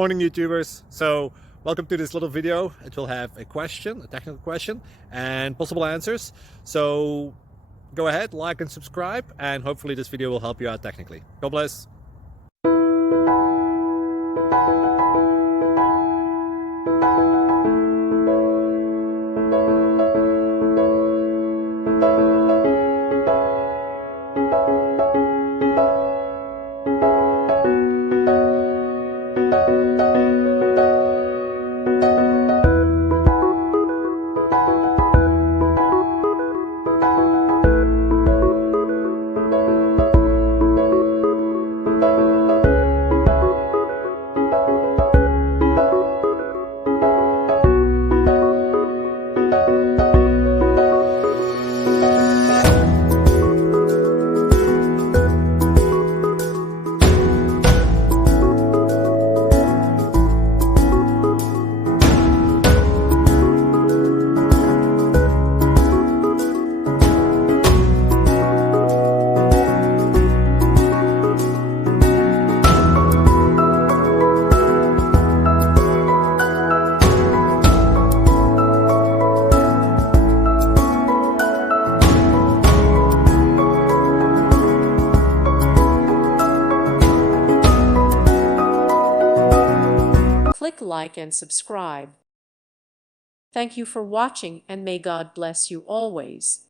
Morning YouTubers. So welcome to this little video. It will have a question, a technical question, and possible answers. So go ahead, like and subscribe, and hopefully this video will help you out technically. God bless. Click like and subscribe. Thank you for watching, and may God bless you always.